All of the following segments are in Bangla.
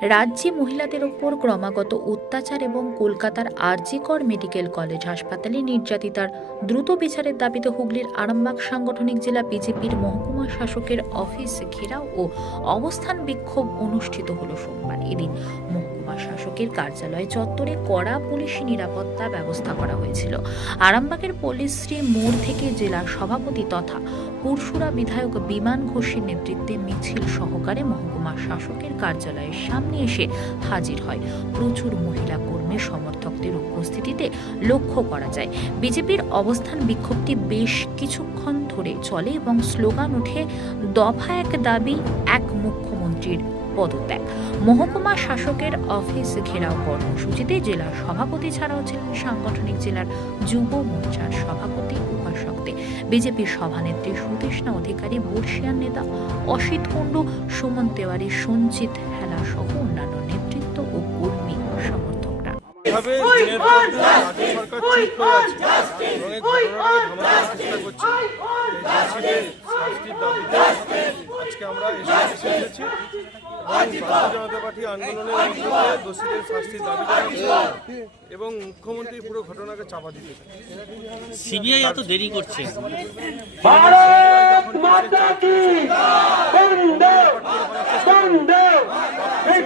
রাজ্যে মহিলাদের ওপর ক্রমাগত অত্যাচার এবং কলকাতার আরজিকর মেডিকেল কলেজ হাসপাতালে নির্যাতিতার দ্রুত বিচারের দাবিতে হুগলির আরামবাগ সাংগঠনিক জেলা বিজেপির মহকুমা শাসকের অফিস ঘেরাও ও অবস্থান বিক্ষোভ অনুষ্ঠিত হল সোমবার। এদিন মহকুমা শাসকের কার্যালয় চত্বরে কড়া পুলিশি নিরাপত্তা ব্যবস্থা করা হয়েছিল। আরামবাগের পল্লীশ্রী মোড় থেকে জেলা সভাপতি তথা পুরসুরা বিধায়ক বিমান ঘোষের নেতৃত্বে মিছিল সহকারে মহকুমা শাসকের কার্যালয়ের সামনে এসে হাজির হয়। প্রচুর মহিলা কর্মী সমর্থকদের উপস্থিতিতে লক্ষ্য করা যায়। বিজেপির অবস্থান বিক্ষোভটি বেশ কিছুক্ষণ ধরে চলে এবং স্লোগান উঠে দফা এক দাবি, এক মুখ্যমন্ত্রীর পদত্যাগ। মহকুমা শাসকের অফিস ঘেরাও কর্মসূচিতে জেলার সভাপতি ছাড়াও ছিলেন সাংগঠনিক জেলার যুব মোর্চার সভাপতি উপাসকতে বিজেপির সভানেত্রী সুদেষ্ণা অধিকারী বর্ষিয়ান নেতা অসিত কুণ্ডু সুমন তেওয়ারি সঞ্জিত হেলা সহ অন্যান্য নেতৃত্ব ও কর্মী সমর্থকরা। আজকে আমরা এসে এসে এসেছি আন্দোলনের এবং মুখ্যমন্ত্রী পুরো ঘটনাকে চাপা দিতে সিবিআই এত দেরি করছে।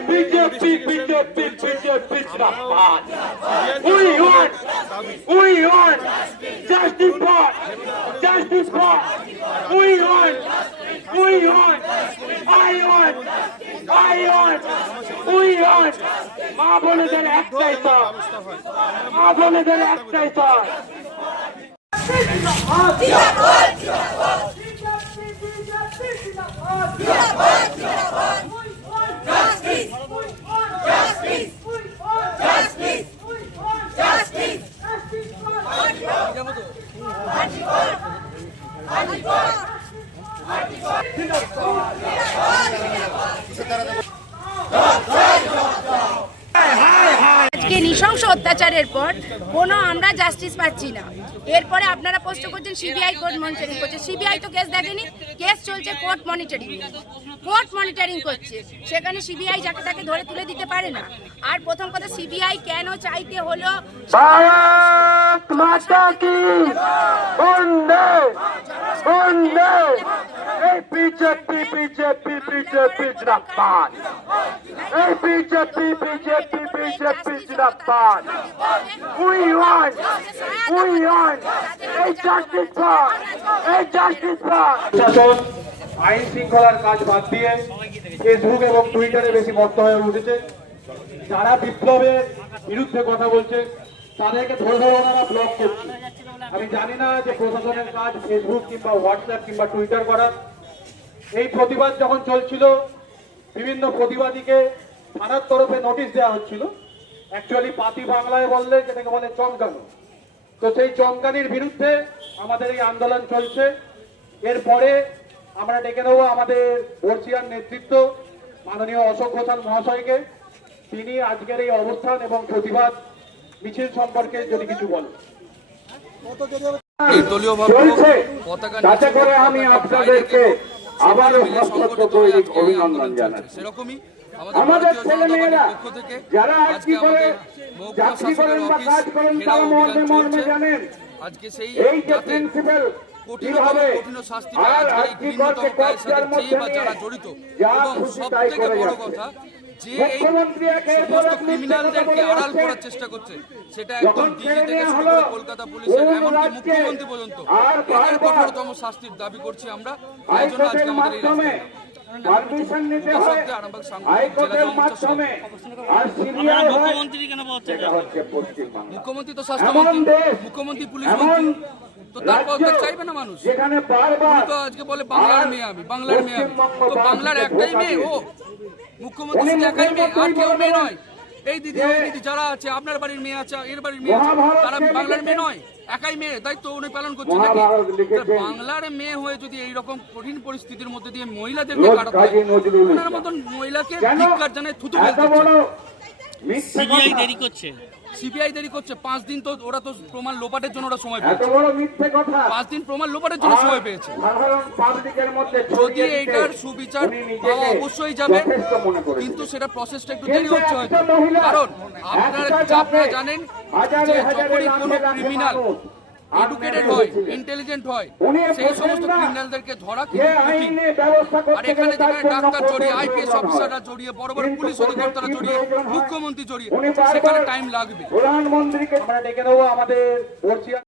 BJP BJP BJP we want we want justice we I want, we want. মা বোনেদের একটাই চাই মা বোনেদের একটাই চাই আজকে নৃশংস অত্যাচারের পর কোনো আমরা জাস্টিস পাচ্ছি না। এরপরে আপনারা পোস্ট করছেন সিবিআই কোর্ট মনিটরিং করছে। সিবিআই তো কেস দেখেনি কেস চলছে কোর্ট মনিটরিং কোর্ট মনিটরিং করছে। সেখানে সিবিআই যাকে তাকে ধরে তুলে দিতে পারে না। আর প্রথম কথা সিবিআই কেন চাইতে হলো? মাতা কি? বন্দে বন্দে। এই বিজেপি বিজেপি বিজেপি জিন্দাবাদ এই বিজেপি বিজেপি বিজেপি জিন্দাবাদ উই ওয়ান্ট উই ওয়ান্ট এই জাস্টিস ফর এই জাস্টিস ফর প্রশাসন আইন শৃঙ্খলার কাজ বাদ দিয়ে ফেসবুক এবং টুইটারে বেশি মত্ত হয়ে উঠেছে যারা বিপ্লবের বিরুদ্ধে কথা বলছে তাদেরকে ধরে ধরে ওনারা ব্লক করছে আমি জানি না যে প্রশাসনের কাজ ফেসবুক কিংবা হোয়াটসঅ্যাপ কিংবা টুইটার করা এই প্রতিবাদ যখন চলছিল বিভিন্ন প্রতিবাদীকে থানার তরফে নোটিশ দেওয়া হচ্ছিল। অ্যাকচুয়ালি পাতি বাংলায় বললে যেটাকে বলে চমকানো। তো সেই চমকানির বিরুদ্ধে আমাদের এই আন্দোলন চলছে। এরপরে আমরা ডেকে নেব আমাদের বর্ষিয়ার নেতৃত্ব মাননীয় অশোক ঘোষাল মহাশয়কে। তিনি আজকের এই অবস্থান এবং প্রতিবাদ মিছিল সম্পর্কে যদি কিছু বলেন। চলছে। তাতে করে আমি আপনাদেরকে আবারও দৈনিক অভিনন্দন জানাচ্ছি। সেরকমই আমাদের ছেলে মেয়েরা যারা আজকে করে শাসকের করেন বা কাজ করেন তারা মর্মে মর্মে জানেন। আজকে সেই এই যে প্রিন্সিপাল কীভাবে আর আজকে কাজের কষ্টের মধ্যে যারা জড়িত এবং খুশি সব তাই থেকে করে বড় যাচ্ছে। যে এই মুখ্যমন্ত্রী সমস্ত কথা ক্রিমিনালদেরকে আড়াল করার চেষ্টা করছে সেটা একদম ডিজি থেকে শুরু করে কলকাতা পুলিশের এমনকি মুখ্যমন্ত্রী পর্যন্ত। এদের কঠোরতম শাস্তির দাবি করছি আমরা তাই জন্য আজকে আমাদের এই রাস্তায় পারমিশন নিতে উপাসকদের আরামবাগ সাংগঠনিক জেলা হাইকোর্টের জেলা মোর্চার মাধ্যমে আর আপনারা সিবিআই মুখ্যমন্ত্রী কেন বলছেন এটা হচ্ছে পশ্চিমবাংলা। মুখ্যমন্ত্রী তো স্বাস্থ্যমন্ত্রী মুখ্যমন্ত্রী পুলিশ মন্ত্রী তো তার রাজ্য চাইবে না মানুষ? যেখানে বারবার তো আজকে বলে বাংলার মেয়ে আমি বাংলার মেয়ে আমি। তো বাংলার একটাই মেয়ে ও মুখ্যমন্ত্রী মেয়ে আর কেউ মেয়ে নয়। এই দিদি ওই দিদি যারা আছে আপনার বাড়ির মেয়ে আছে এর বাড়ির মেয়ে আছে। তারা বাংলার মেয়ে নয় একাই মেয়ে। দায়িত্ব উনি পালন করছে নাকি? বাংলার মেয়ে হয়ে যদি এই রকম কঠিন পরিস্থিতির মধ্যে দিয়ে মহিলাদেরকে কাটাতে হয় ওনার মতন মহিলাকে ধিক্কার জানায় থুতু এত ফেলতে সিবিআই দেরি করছে। সিবিআই দেরি করছে পাঁচ দিন তো ওরা তো প্রমাণ লোপাটের জন্য ওরা সময় পেয়েছে। পাঁচ দিন প্রমাণ লোপাটের জন্য সময় পেয়েছে। যদি এটার এইটার সুবিচার পাওয়া অবশ্যই যাবে। কিন্তু সেটা প্রসেসটা একটু দেরি হচ্ছে হয়তো। কারণ আপনারা জানেন যে যখনই কোনো ক্রিমিনাল এডুকেটেড হয় ইন্টেলিজেন্ট হয় সেই সমস্ত ক্রিমিনালদেরকে ধরা আর এখানে যেখানে ডাক্তার জড়িয়ে আইপিএস অফিসাররা জড়িয়ে বড় বড় পুলিশ অধিকর্তারা জড়িয়ে মুখ্যমন্ত্রী জড়িয়ে সেখানে টাইম লাগবে। প্রধানমন্ত্রীকে ডেকে দেবো আমাদের